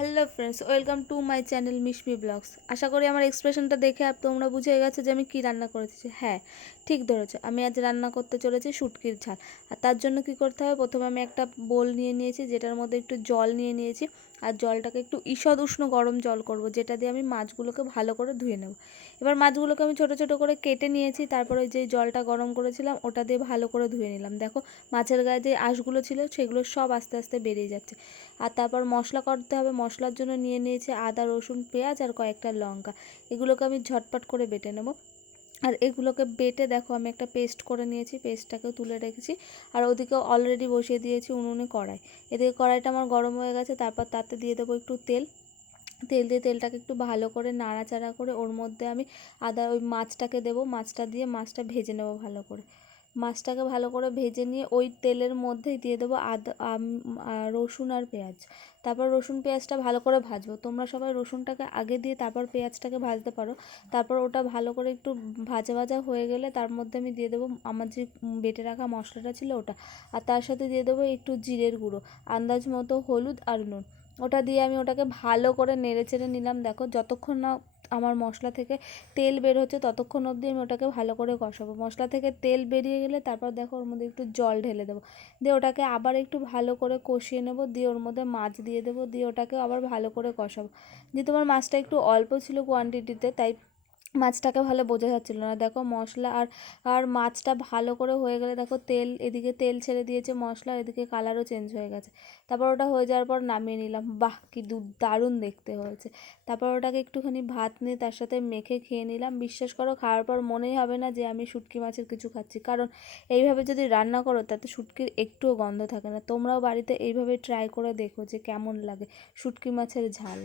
Hello friends, welcome to my channel Mishmi blogs. আশা করি আমার এক্সপ্রেশনটা দেখে তোমরা বুঝে গেছো যে আমি কী রান্না করেছি। হ্যাঁ, ঠিক ধরেছো, আমি আজ রান্না করতে চলেছি শুটকির ঝাল। আর তার জন্য কি করতে হবে, প্রথমে আমি একটা বোল নিয়ে নিয়েছি, যেটার মধ্যে একটু জল নিয়ে নিয়েছি। আর জলটাকে একটু ঈষৎ উষ্ণ গরম জল করব, যেটা দিয়ে আমি মাছগুলোকে ভালো করে ধুয়ে নেব। এবার মাছগুলোকে আমি ছোটো ছোটো করে কেটে নিয়েছি, তারপরে যেই জলটা গরম করেছিলাম ওটা দিয়ে ভালো করে ধুয়ে নিলাম। দেখো, মাছের গায়ে যে আঁশগুলো ছিল সেগুলো সব আস্তে আস্তে বেরিয়ে যাচ্ছে। আর তারপর মশলা করতে হবে। মশলার জন্য নিয়ে নিয়েছি আদা, রসুন, পেঁয়াজ আর কয়েকটা লঙ্কা। এগুলোকে আমি ঝটপট করে বেটে নেব। আর এগুলোকে বেটে দেখো আমি একটা পেস্ট করে নিয়েছি, পেস্টটাকেও তুলে রেখেছি। আর ওদিকে অলরেডি বসিয়ে দিয়েছি উনুনে কড়াই। এদিকে কড়াইটা আমার গরম হয়ে গেছে, তারপর তাতে দিয়ে দেবো একটু তেল। তেল দিয়ে তেলটাকে একটু ভালো করে নাড়াচাড়া করে ওর মধ্যে আমি ওই মাছটাকে দেবো। মাছটা দিয়ে মাছটা ভেজে নেবো ভালো করে। মাছটাকে ভালো করে ভেজে নিয়ে ওই তেলের মধ্যেই দিয়ে দেবো রসুন আর পেঁয়াজ। তারপর রসুন পেঁয়াজটা ভালো করে ভাজবো। তোমরা সবাই রসুনটাকে আগে দিয়ে তারপর পেঁয়াজটাকে ভাজতে পারো। তারপর ওটা ভালো করে একটু ভাজা ভাজা হয়ে গেলে তার মধ্যে আমি দিয়ে দেবো আমার যে বেটে রাখা মশলাটা ছিল ওটা। আর তার সাথে দিয়ে দেবো একটু জিরের গুঁড়ো, আন্দাজ মতো হলুদ আর নুন। ওটা দিয়ে আমি ওটাকে ভালো করে নেড়ে চেড়ে নিলাম। দেখো, যতক্ষণ না আমার মশলা থেকে তেল বের হচ্ছে ততক্ষণ অবধি আমি ওটাকে ভালো করে কষাবো। মশলা থেকে তেল বেরিয়ে গেলে তারপর দেখো ওর মধ্যে একটু জল ঢেলে দেবো। দিয়ে ওটাকে আবার একটু ভালো করে কষিয়ে নেবো। দিয়ে ওর মধ্যে মাছ দিয়ে দেবো। দিয়ে ওটাকেও আবার ভালো করে কষাবো। দিয়ে তোমার মাছটা একটু অল্প ছিল কোয়ান্টিটিতে, তাই মাছটাকে ভালো বোঝা যাচ্ছিলো না। দেখো, মশলা আর আর মাছটা ভালো করে হয়ে গেলে দেখো এদিকে তেল ছেড়ে দিয়েছে মশলা, এদিকে কালারও চেঞ্জ হয়ে গেছে। তারপর ওটা হয়ে যাওয়ার পর নামিয়ে নিলাম। বাহ, কি দারুণ দেখতে হয়েছে। তারপর ওটাকে একটুখানি ভাত নিয়ে তার সাথে মেখে খেয়ে নিলাম। বিশ্বাস করো, খাওয়ার পর মনেই হবে না যে আমি শুটকি মাছের কিছু খাচ্ছি, কারণ এইভাবে যদি রান্না করো তাতে শুটকির একটুও গন্ধ থাকে না। তোমরাও বাড়িতে এইভাবে ট্রাই করে দেখো যে কেমন লাগে শুটকি মাছের ঝাল।